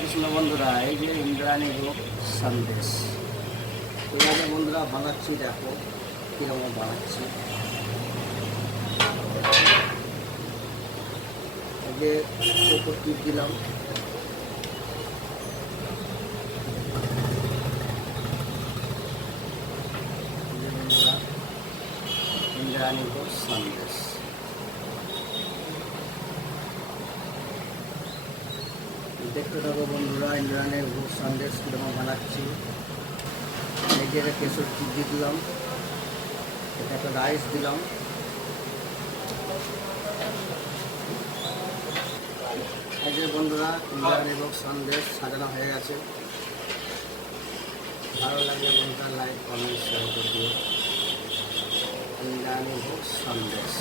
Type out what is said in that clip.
কৃষ্ণ বন্ধুরা, এই যে ইন্দ্রাণী ভোগ সন্দেশ এভাবে বন্ধুরা বানাচ্ছি। দেখো কীরকম বানাচ্ছি। এই যে উপর টিপ দিলাম, বন্ধুরা ইন্দ্রাণী ভোগ সন্দেশ। দেখতে থাকো বন্ধুরা, ইন্দ্রাণীর ভোগ সন্দেশ কীরকম বানাচ্ছি। এই যে কেশর টিপ দিয়ে দিলাম, এটা একটা রাইস দিলাম। এই যে বন্ধুরা ইন্দ্রাণী ভোগ সন্দেশ সাজানো হয়ে গেছে। ভালো লাগলে বন্ধুরা লাইক কমেন্ট শেয়ার করে দিও। ইন্দ্রাণী ভোগ সন্দেশ।